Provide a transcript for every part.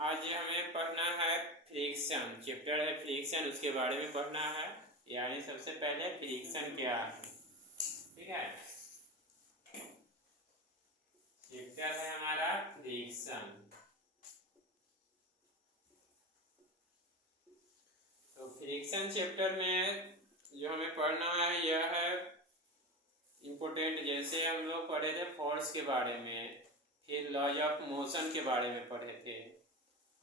आज हमें पढ़ना है फ्रिक्शन, चैप्टर है फ्रिक्शन, उसके बारे में पढ़ना है। यानी सबसे पहले फ्रिक्शन क्या है, ठीक है। चैप्टर है हमारा फ्रिक्शन। तो फ्रिक्शन चैप्टर में जो हमें पढ़ना है यह है इम्पोर्टेंट। जैसे हम लोग पढ़े थे फोर्स के बारे में, फिर लॉज ऑफ मोशन के बारे में पढ़े थे।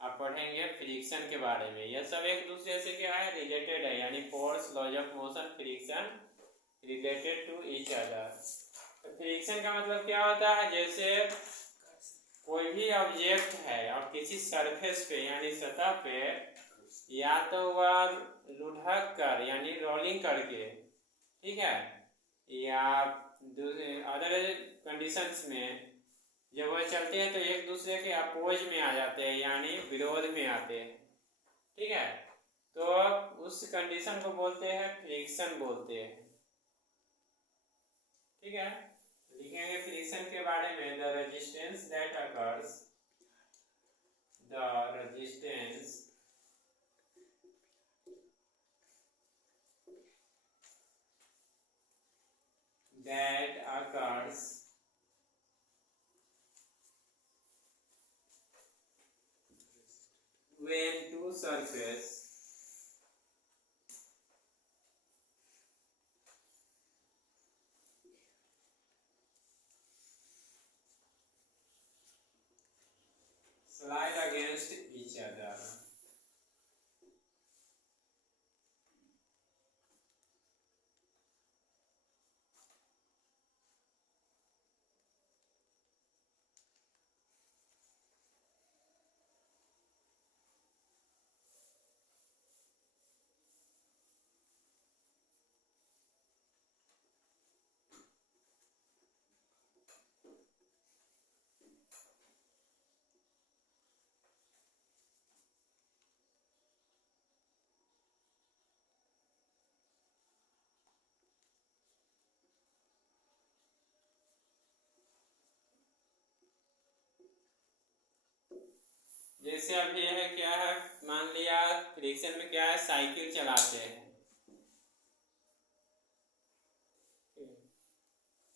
आप पढ़ेंगे फ्रिक्शन के बारे में। यह सब एक दूसरे से क्या है, रिलेटेड है। यानी force, laws of motion, friction related to each other. तो फ्रिक्शन का मतलब क्या होता है, जैसे कोई भी ऑब्जेक्ट है और किसी सरफेस पे यानी सतह पे या तो वह लुढ़क कर यानी रोलिंग करके, ठीक है, या अदर कंडीशंस में जब वह चलते हैं तो एक दूसरे के अपोज में आ जाते हैं यानी विरोध में आते हैं, ठीक है। तो उस कंडीशन को बोलते हैं फ्रिक्शन बोलते हैं, ठीक है। लिखेंगे फ्रिक्शन के बारे में, the resistance that occurs, the resistance that occurs when two surfaces slide against each other. जैसे अभी है क्या है, मान लिया फ्रिक्शन में क्या है, साइकिल चलाते हैं।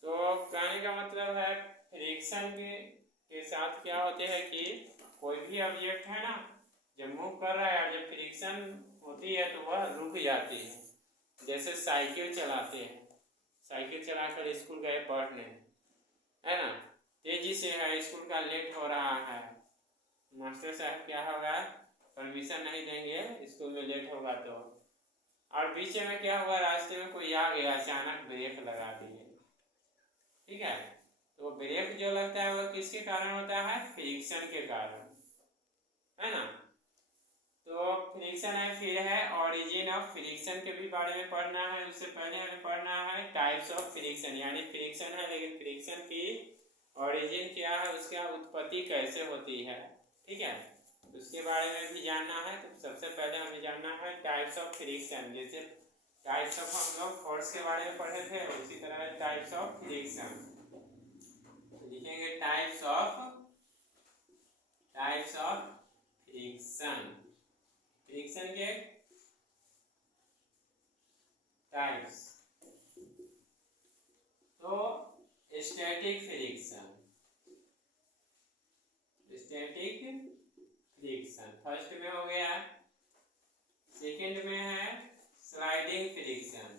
तो कहने का मतलब है फ्रिक्शन के साथ क्या होते हैं कि कोई भी ऑब्जेक्ट है ना, जब मूव कर रहा है और जब फ्रिक्शन होती है तो वह रुक जाती है। जैसे साइकिल चलाते हैं, साइकिल चलाकर स्कूल गए पढ़ने, है ना, तेजी से है, स्कूल का लेट हो रहा है, मास्टर साहब क्या होगा, परमिशन नहीं देंगे स्कूल में लेट होगा तो। और बीच में क्या हुआ, रास्ते में कोई आ गया, अचानक ब्रेक लगा दिए, ठीक है। तो ब्रेक जो लगता है वो किसके कारण होता है, फ्रिक्शन के कारण, है ना। तो फ्रिक्शन है, फिर है ऑरिजिन ऑफ फ्रिक्शन के भी बारे में पढ़ना है। उससे पहले हमें पढ़ना है टाइप्स ऑफ फ्रिक्शन। यानी फ्रिक्शन है लेकिन फ्रिक्शन की ऑरिजिन क्या है, उसका उत्पत्ति कैसे होती है, ठीक है, उसके बारे में भी जानना है। तो सबसे पहले हमें जानना है टाइप्स ऑफ फ्रिक्शन। जैसे टाइप्स ऑफ हम लोग फोर्स के बारे में पढ़े थे, उसी तरह टाइप्स ऑफ फ्रिक्शन लिखेंगे। टाइप्स ऑफ फ्रिक्शन, फ्रिक्शन के टाइप्स। तो static friction, static friction first में हो गया। सेकंड में है sliding friction,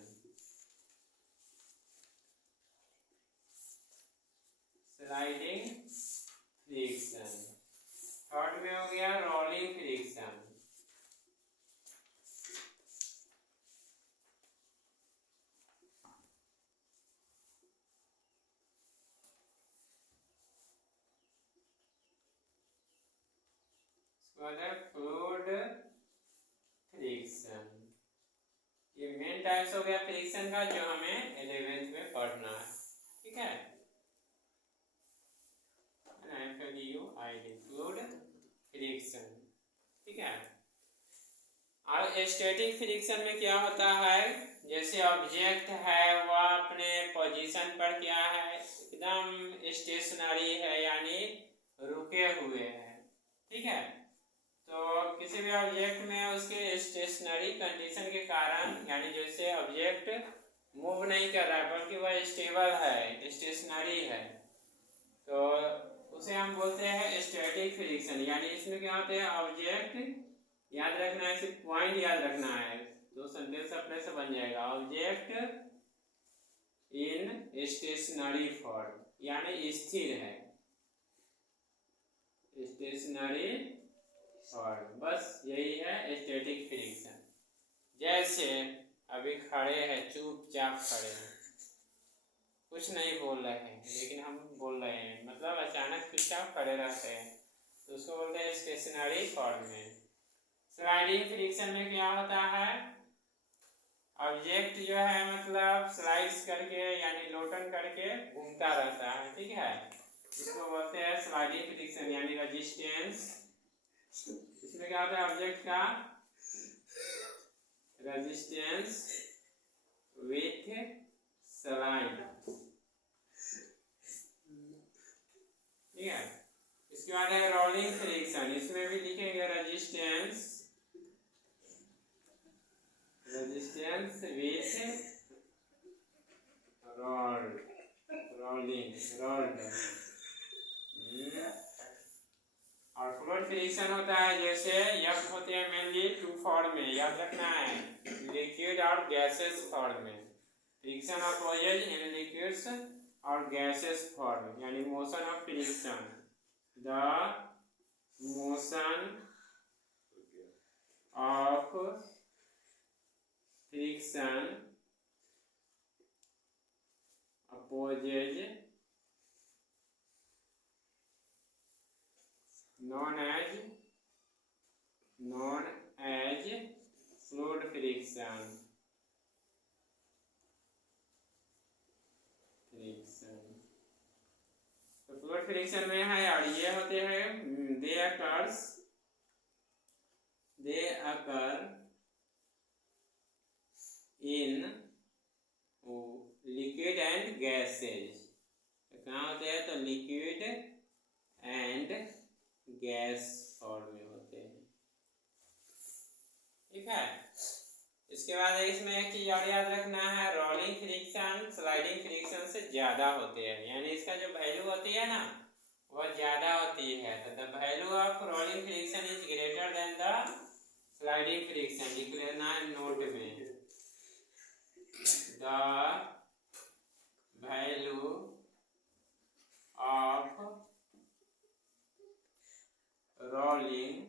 sliding friction. Third में हो गया रोलिंग फ्रिक्शन, फ्लूइड फ्रिक्शन। ये मेन टाइप्स हो गया फ्रिक्शन का जो हमें 11th में पढ़ना है, ठीक है। फ्लूइड फ्रिक्शन, ठीक है। और स्टैटिक फ्रिक्शन में क्या होता है, जैसे ऑब्जेक्ट है वह अपने पोजीशन पर क्या है, एकदम स्टेशनरी है यानी रुके हुए हैं, ठीक है। किसी भी ऑब्जेक्ट में उसके स्टेशनरी कंडीशन के कारण, यानी जैसे ऑब्जेक्ट मूव नहीं कर रहा है बल्कि वह स्टेबल है, स्टेशनरी है, तो उसे हम बोलते हैं स्टैटिक फ्रिक्शन। यानी इसमें क्या होते हैं, ऑब्जेक्ट, याद रखना है, सिर्फ पॉइंट याद रखना है, तो सेंटेंस अपने से बन जाएगा। ऑब्जेक्ट इन स्टेशनरी फॉर्म, यानी स्थिर है, स्टेशनरी फॉर्म, बस यही है स्टैटिक फ्रिक्शन। जैसे अभी खड़े हैं, चुपचाप खड़े हैं, कुछ नहीं बोल रहे हैं, लेकिन हम बोल रहे हैं, मतलब अचानक चुपचाप खड़े रहते हैं, तो उसको बोलते हैं स्टेशनरी फॉर्म में। स्लाइडिंग फ्रिक्शन में क्या होता है, ऑब्जेक्ट जो है मतलब स्लाइड्स करके यानी लोटन करके घूमता रहता है, ठीक है, इसको बोलते हैं स्लाइडिंग फ्रिक्शन यानी रेजिस्टेंस। इसमें क्या होता है, ऑब्जेक्ट का रेजिस्टेंस विथ स्लाइड, ठीक है। इसके बाद है रोलिंग फ्रिक्शन, इसमें भी लिखेंगे रेजिस्टेंस विथ रोलिंग, और फ्लूइड फ्रिक्शन होता है, जैसे एफ होते हैं मेनली टू फॉर्म में, याद रखना है, लिक्विड और गैसेस फॉर्म में। Friction of oil in liquids और गैसेस फॉर्म, यानी motion of friction, the motion of friction opposes known as fluid friction। तो फ्लूइड फ्रिक्शन में है, और ये होते हैं दे अकर इन लिक्विड एंड गैसेज। कहाँ होते हैं, तो लिक्विड एंड गैस फॉर्म में होते हैं, ठीक है। इसके बाद इसमें एक चीज और याद रखना है, रोलिंग फ्रिक्शन स्लाइडिंग फ्रिक्शन से ज्यादा होते हैं, यानी इसका जो वैल्यू होती है ना वह ज्यादा होती है, तो the value of rolling friction is greater than the sliding friction, लिख लेना है नोट में, the value of rolling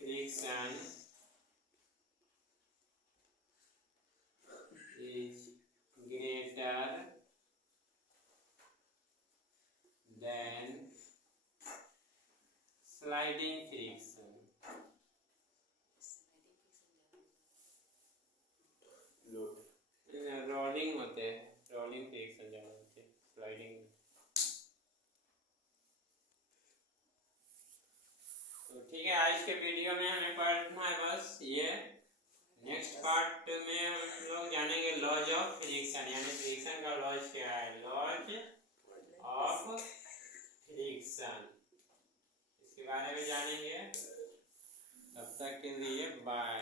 friction is greater than sliding friction। Rolling होते हैं, रोलिंग फ्रिक्शन ज्यादा होते हैं, स्लाइडिंग। तो ठीक है, आज के वीडियो में हमें पढ़ना है बस ये। नेक्स्ट पार्ट में हम लोग जानेंगे लॉज ऑफ फ्रिक्शन, यानी फ्रिक्शन का लॉज क्या है, लॉज ऑफ फ्रिक्शन, इसके बारे में जानेंगे। तब तक के लिए बाय।